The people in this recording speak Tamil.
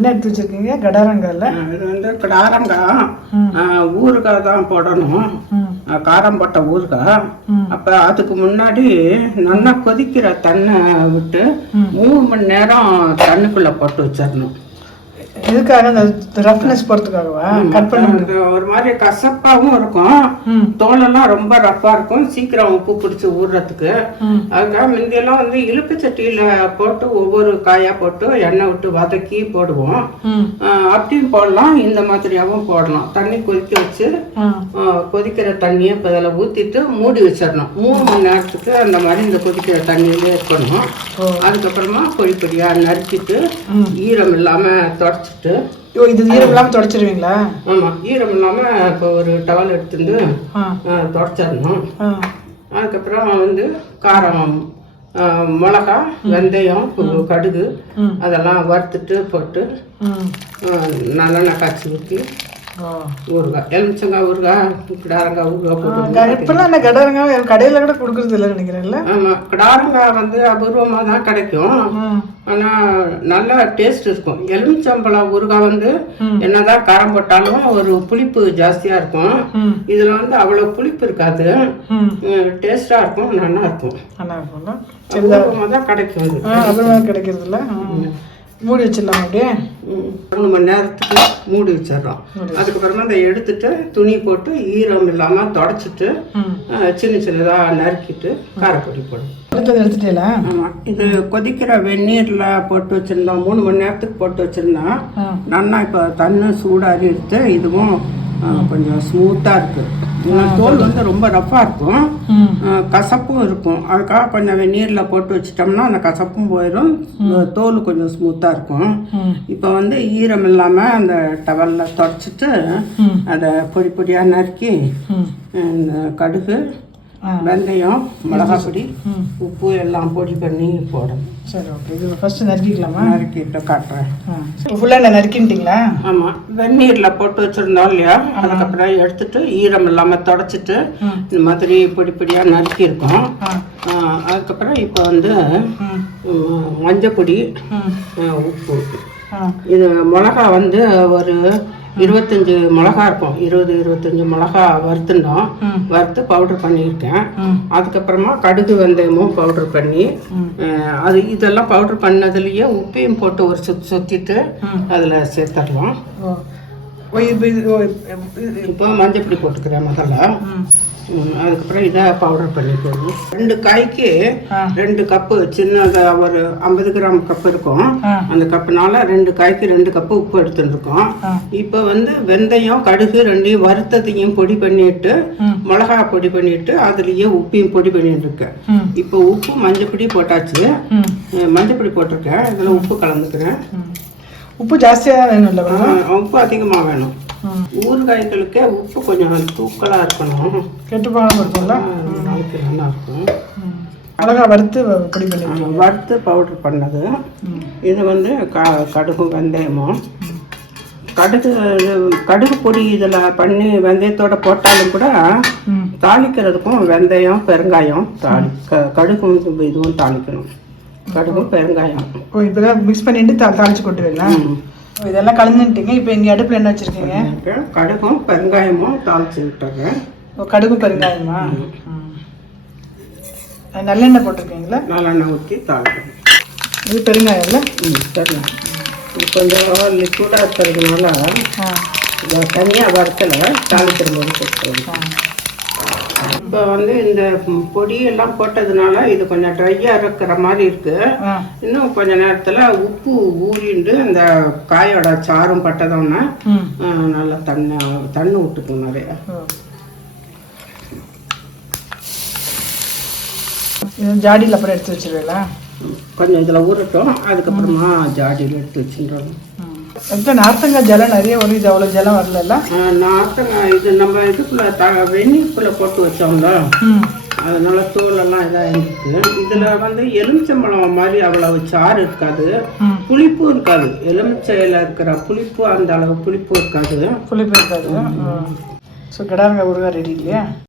என்ன எடுத்து வச்சிருக்கீங்க? கடாரங்காயில் இது வந்து கடாரங்காய் ஊறுகாய் தான் போடணும். காரம் போட்ட ஊறுகாய். அப்போ அதுக்கு முன்னாடி நல்லா கொதிக்கிற தண்ணி விட்டு 3 மணி நேரம் தண்ணிக்குள்ளே போட்டு வச்சிடணும். இதுக்காக அந்த ரஃப்னஸ் போகிறதுக்காகவா? கட் பண்ண ஒரு மாதிரி கசப்பாகவும் இருக்கும், தோலெல்லாம் ரொம்ப ரஃப்பாக இருக்கும், சீக்கிரம் உப்பு பிடிச்சி ஊறுறதுக்கு. அதுக்காக முந்தியெல்லாம் வந்து இழுப்பு சட்டியில் போட்டு ஒவ்வொரு காயாக போட்டு எண்ணெய் விட்டு வதக்கி போடுவோம். அப்படியும் போடலாம், இந்த மாதிரியாகவும் போடலாம். தண்ணி கொதிக்க வச்சு கொதிக்கிற தண்ணியை இப்போ அதில் ஊற்றிட்டு மூடி வச்சிடணும். 3 மணி நேரத்துக்கு அந்த மாதிரி இந்த கொதிக்கிற தண்ணியிலே இருக்கணும். அதுக்கப்புறமா பொடி பொடியாக நறுக்கிட்டு ஈரம் இல்லாமல் தொடச்சிட்டு. இது ஈரம் இல்லாமல் தொடச்சிருவீங்களா? ஆமாம், ஈரம் இல்லாமல் இப்போ ஒரு டவல் எடுத்துட்டு தொடச்சிடணும். அதுக்கப்புறம் வந்து காரம், மிளகா, வெந்தயம், கடுகு அதெல்லாம் வறுத்துட்டு போட்டு நல்லெண்ணெய் காய்ச்சி ஊற்றி ஊறுகாய், எலுமிச்சங்காய் ஊறுகாய், கிடாரங்காய் ஊறுகாய் போட்டு. இப்பெல்லாம் என்ன கடாரங்காய் கடையில் கூட கொடுக்குறது இல்லைன்னு நினைக்கிறேன்ல? ஆமாம், கிடாரங்காய் வந்து அபூர்வமாக தான் கிடைக்கும், ஆனால் நல்லா டேஸ்ட் இருக்கும். எலுமிச்சம்பழம் ஊறுகாய் வந்து என்னதான் காரம் போட்டாலும் ஒரு புளிப்பு ஜாஸ்தியாக இருக்கும். இதில் வந்து அவ்வளோ புளிப்பு இருக்காது, டேஸ்டாக இருக்கும், நல்லா இருக்கும். நல்லா இருக்கும்ல? அபூர்வமாக தான் கிடைக்கும். அபூர்வமாக கிடைக்கிறது இல்லை. மூடி வச்சிடலாம். அப்படியே 3 மணி நேரத்துக்கு மூடி வச்சிடறோம். அதுக்கப்புறமா அதை எடுத்துட்டு துணி போட்டு ஈரம் இல்லாமல் தொடச்சிட்டு சின்ன சின்னதாக நறுக்கிட்டு காரப்பொடி போடும். எடுத்துட்டீங்களா? ஆமாம், இது கொதிக்கிற வெந்நீரில் போட்டு வச்சுருந்தோம். 3 மணி நேரத்துக்கு போட்டு வச்சுருந்தோம். நல்லா இப்போ தண்ணி சூடாகி எடுத்து இதுவும் கொஞ்சம் ஸ்மூத்தாக இருக்குது. தோல் வந்து ரொம்ப ரஃப்பாக இருக்கும், கசப்பும் இருக்கும். அதுக்காக கொஞ்சம் வெந்நீரில் போட்டு வச்சிட்டோம்னா அந்த கசப்பும் போயிடும், தோல் கொஞ்சம் ஸ்மூத்தாக இருக்கும். இப்போ வந்து ஈரம் இல்லாமல் அந்த டவலில் தொடச்சிட்டு அதை பொடி பொடியாக நறுக்கி இந்த கடுகு, வெந்தயம், மிளகாய் பொடி, உப்பு எல்லாம் பொடி பண்ணி போடணும். சரி, ஓகே. இது ஃபர்ஸ்ட் நறுக்கிக்கலாமா? நறுக்கிட்டு காட்டுறேன். ஃபுல்லாக நறுக்கிட்டீங்களா? ஆமாம், வெந்நீரில் போட்டு வச்சுருந்தோம் இல்லையா, அதுக்கப்புறம் எடுத்துட்டு ஈரம் இல்லாமல் தொடச்சிட்டு இந்த மாதிரி பொடி பொடியாக நறுக்கியிருக்கோம். அதுக்கப்புறம் இப்போ வந்து மஞ்சள் பொடி, உப்பு, இது மிளகா வந்து ஒரு 25 மிளகா இருக்கும், 20-25 மிளகா வறுத்துட்டோம். வறுத்து பவுடர் பண்ணியிருக்கேன். அதுக்கப்புறமா கடுகு, வெந்தயமும் பவுடர் பண்ணி இதெல்லாம் பவுடர் பண்ணதுலேயே உப்பையும் போட்டு ஒரு சுற்றிட்டு அதில் சேர்த்துடலாம். இப்போ மஞ்சள் பொடி போட்டுக்கிறேன் முதல்ல. அதுக்கப்புறம் இதை பவுடர் பண்ணிக்கணும். 2 காய்க்கு 2 கப்பு, சின்னதாக ஒரு 50 கிராம் கப்பு இருக்கும். அந்த கப்புனால 2 காய்க்கு 2 கப்பு உப்பு எடுத்துருக்கோம். இப்போ வந்து வெந்தயம், கடுகு ரெண்டையும் வறுத்ததையும் பொடி பண்ணிட்டு, மிளகா பொடி பண்ணிட்டு அதுலேயே உப்பையும் பொடி பண்ணிட்டு இருக்கேன். இப்போ உப்பு, மஞ்சள் பொடி போட்டாச்சு. மஞ்சள் பொடி போட்டிருக்கேன், இதில் உப்பு கலந்துக்கிறேன். உப்பு ஜாஸ்தியாக வேணும்ல? உப்பு அதிகமாக வேணும். ஊறுகாய்களுக்கே உப்பு கொஞ்சம் தூக்கலாக இருக்கணும், கெட்டு போகாமல் இருக்கும்ல, நாளைக்கு நல்லா இருக்கும். மிளகா வறுத்து பொடி பண்ணி வறுத்து பவுடர் பண்ணது. இது வந்து கடுகு, வெந்தயமும், கடுகு பொடி இதில் பண்ணி வெந்தயத்தோட போட்டாலும் கூட தாளிக்கிறதுக்கும் வெந்தயம், பெருங்காயம், கடுகும் இதுவும் தாளிக்கணும். கடுகும் பெருங்காயம் இப்போ மிக்ஸ் பண்ணிட்டு தாளிச்சு கொட்டுவீங்களா? இதெல்லாம் கலந்துட்டீங்க. இப்போ இங்கே அடுப்பில் என்ன வச்சுருக்கீங்க? கடுகும் பெருங்காயமும் தாளிச்சு விட்டுறேன். கடுகும் பெருங்காயமா? நல்லெண்ணெய் போட்டிருக்கீங்களா? நல்லெண்ணெய் ஊற்றி தாளிக்கணும். இது பெருங்காயம் இல்லை? சரிங்க. கொஞ்சம் லிக்விடாக இருக்கிறதுனால தனியாக வறுத்தலை தாளிக்கிற போது போட்டுருவோம். இப்போ வந்து இந்த பொடியெல்லாம் போட்டதுனால இது கொஞ்சம் ட்ரையாக இருக்கிற மாதிரி இருக்கு. இன்னும் கொஞ்ச நேரத்தில் உப்பு ஊறிண்டு அந்த காயோட சாரும் பட்டதோன்னா நல்லா தண்ணி விட்டுக்கும் நிறைய. ஜாடியில் அப்புறம் எடுத்து வச்சிருவீங்களா? கொஞ்சம் இதில் ஊறட்டும், அதுக்கப்புறமா ஜாடியில் எடுத்து வச்சுருவோம். நார்த்தங்காய் ஜலம் நிறைய ஒரு இது அவ்வளோ ஜலம் வரல. நார்த்தங்காய் இது நம்ம இதுக்குள்ள வெந்நீருக்குள்ள போட்டு வச்சோம்ல, அதனால தோலெல்லாம் இதாக இருக்கு. இதில் வந்து எலுமிச்சம்பழம் மாதிரி அவ்வளவு சாறு இருக்காது, புளிப்பும் இருக்காது. எலுமிச்சையில் இருக்கிற புளிப்பு அந்த அளவு புளிப்பு இருக்காது. ஸோ கடாரங்காய் ஊறுகாய் ரெடி இல்லையா?